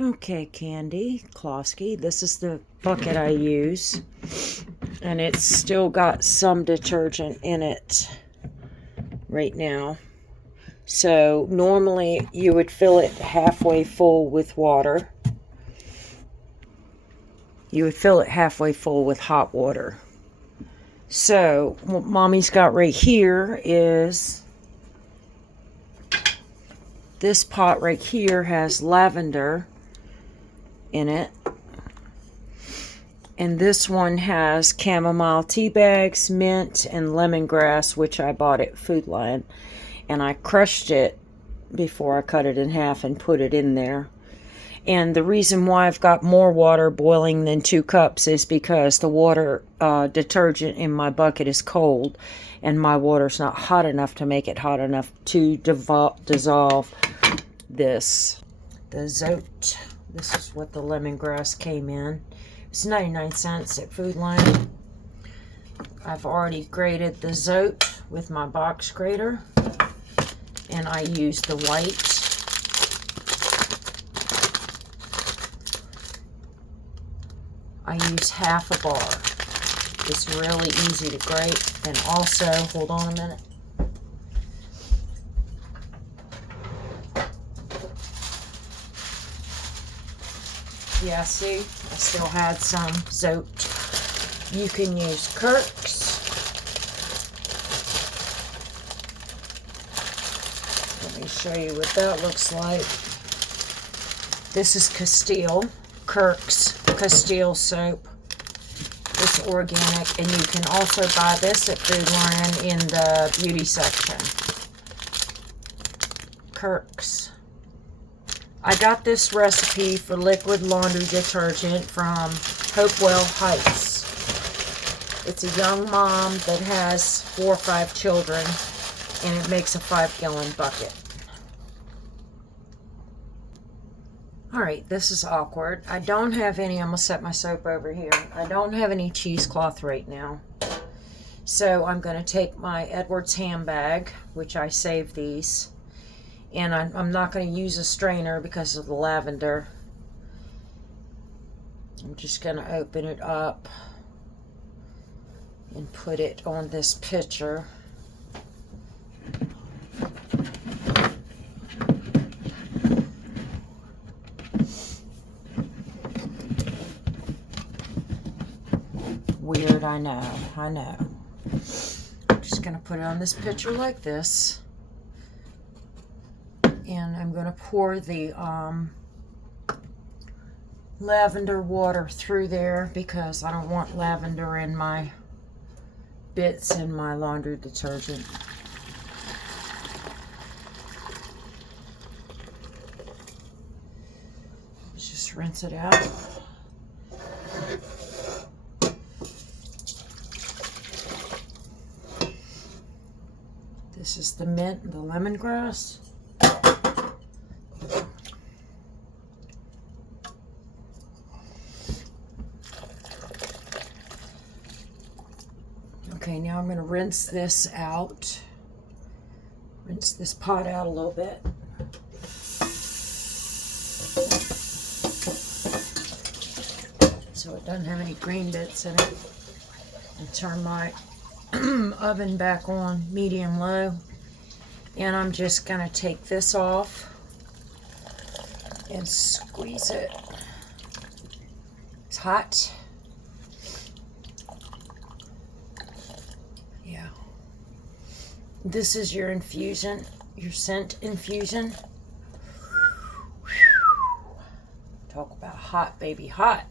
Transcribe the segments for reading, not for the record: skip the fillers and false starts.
Okay, Candy, Klosky, this is the bucket I use, and it's still got some detergent in it right now. So normally you would fill it halfway full with water. You would fill it halfway full with hot water. So what Mommy's got right here is this pot right here has lavender in it. And this one has chamomile tea bags, mint, and lemongrass, which I bought at Food Lion. And I crushed it before I cut it in half and put it in there. And the reason why I've got more water boiling than 2 cups is because the water detergent in my bucket is cold, and my water's not hot enough to make it hot enough to dissolve this. The Zote, this is what the lemongrass came in. It's 99 cents at Food Lion. I've already grated the Zote with my box grater, and I use the white. I use half a bar. It's really easy to grate. And also, hold on a minute. Yeah, see, I still had some Zote. You can use Kirk's. Let me show you what that looks like. This is Castile, Kirk's Castile soap. It's organic, and you can also buy this at Food Lion in the beauty section. Kirk's. I got this recipe for liquid laundry detergent from Hopewell Heights. It's a young mom that has 4 or 5 children, and it makes a 5-gallon bucket. Alright, this is awkward. I don't have any, I'm going to set my soap over here. I don't have any cheesecloth right now. So I'm going to take my Edwards handbag, which I saved these. And I'm not going to use a strainer because of the lavender. I'm just going to open it up and put it on this pitcher. Weird, I know. I'm just going to put it on this pitcher like this. And I'm going to pour the lavender water through there because I don't want lavender in my bits in my laundry detergent. Let's just rinse it out. This is the mint and the lemongrass. Okay, now I'm going to rinse this out. Rinse this pot out a little bit. So it doesn't have any green bits in it. And turn my oven back on medium low. And I'm just going to take this off and squeeze it. It's hot. Yeah. This is your infusion, your scent infusion. Talk about hot, baby, hot.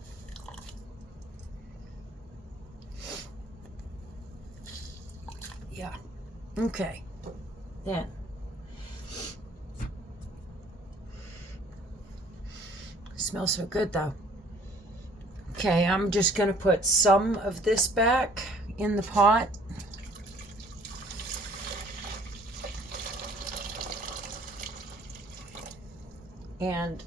Yeah. Okay. Then smells so good though. Okay, I'm just going to put some of this back in the pot. And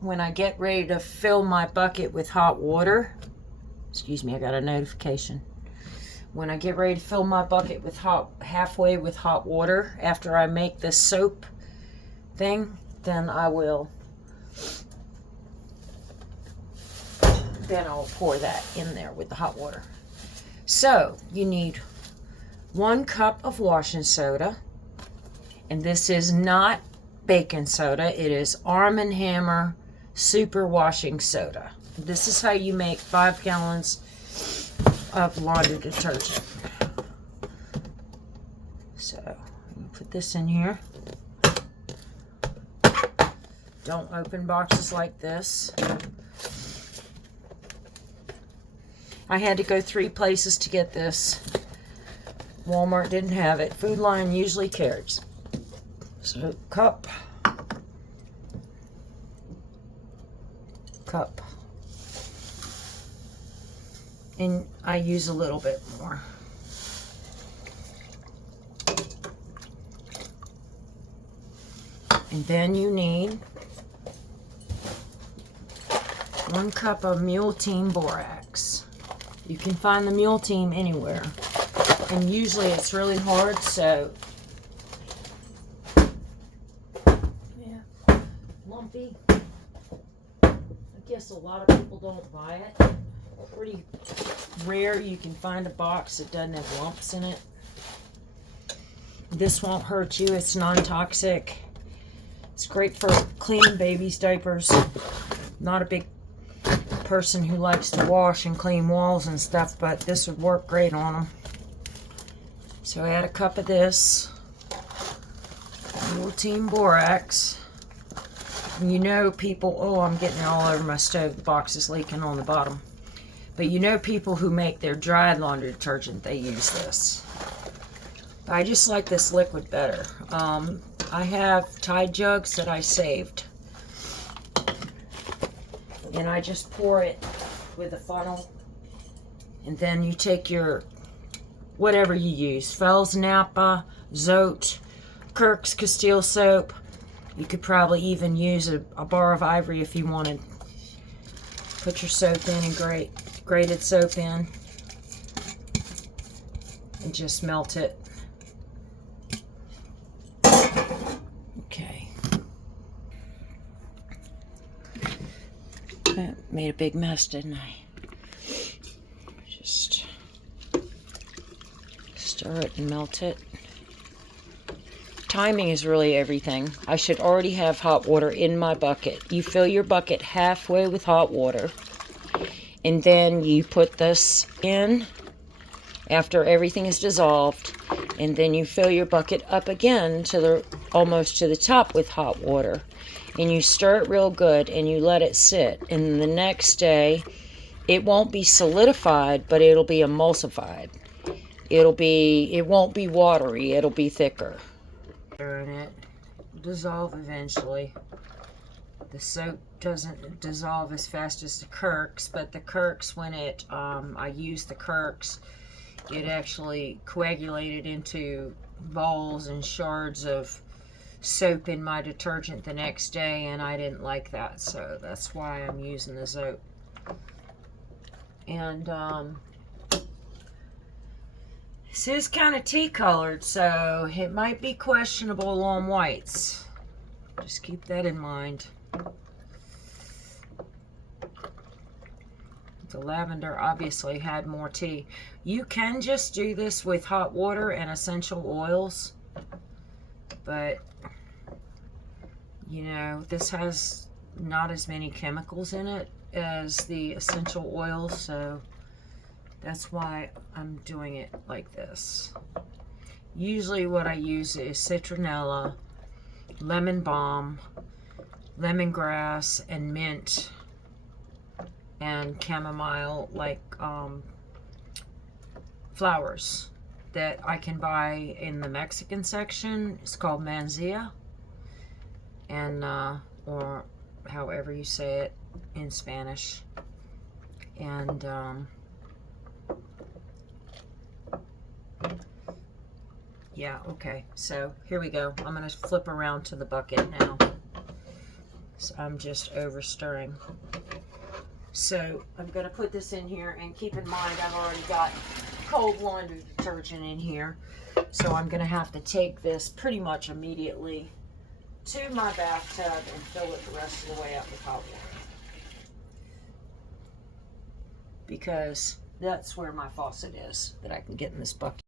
when I get ready to fill my bucket with hot water, excuse me, I got a notification. When I get ready to fill my bucket with halfway with hot water, after I make this soap thing, then I will then I'll pour that in there with the hot water. So you need 1 cup of washing soda, and this is not baking soda, it is Arm & Hammer super washing soda. This is how you make 5 gallons of laundry detergent. So I'm gonna put this in here. Don't open boxes like this. I had to go 3 places to get this. Walmart didn't have it. Food Lion usually carries. So cup. And I use a little bit more. And then you need 1 cup of Mule Team Borax. You can find the Mule Team anywhere. And usually it's really hard, so yeah, lumpy. I guess a lot of people don't buy it. Pretty rare you can find a box that doesn't have lumps in it. This won't hurt you. It's non-toxic. It's great for cleaning babies' diapers. Not a big person who likes to wash and clean walls and stuff, but this would work great on them. So add a cup of this. Mule Team Borax. And you know people, oh, I'm getting it all over my stove. The box is leaking on the bottom. But you know people who make their dried laundry detergent, they use this. I just like this liquid better. I have Tide jugs that I saved. And I just pour it with a funnel. And then you take your, whatever you use, Fells Napa, Zote, Kirk's Castile soap. You could probably even use a bar of ivory if you wanted. Put your soap in and grated soap in. And just melt it. Okay. That made a big mess, didn't I? Just stir it and melt it. Timing is really everything. I should already have hot water in my bucket. You fill your bucket halfway with hot water, and then you put this in after everything is dissolved, and then you fill your bucket up again to the almost to the top with hot water, and you stir it real good and you let it sit, and the next day it won't be solidified, but it'll be emulsified. It won't be watery, it'll be thicker. And it dissolve eventually. The soap doesn't dissolve as fast as the Kirk's, but the Kirk's, when I used the Kirk's, it actually coagulated into balls and shards of soap in my detergent the next day, and I didn't like that, so that's why I'm using the Zote. And this is kind of tea colored, so it might be questionable on whites. Just keep that in mind. The lavender obviously had more tea. You can just do this with hot water and essential oils, but you know, this has not as many chemicals in it as the essential oils, so that's why I'm doing it like this. Usually what I use is citronella, lemon balm, lemongrass, and mint, and chamomile, like flowers that I can buy in the Mexican section. It's called manzanilla, and or however you say it in Spanish. And yeah, okay, so here we go. I'm going to flip around to the bucket now. So I'm just over stirring. So I'm going to put this in here, and keep in mind I've already got cold laundry detergent in here. So I'm going to have to take this pretty much immediately to my bathtub and fill it the rest of the way up with hot because that's where my faucet is that I can get in this bucket.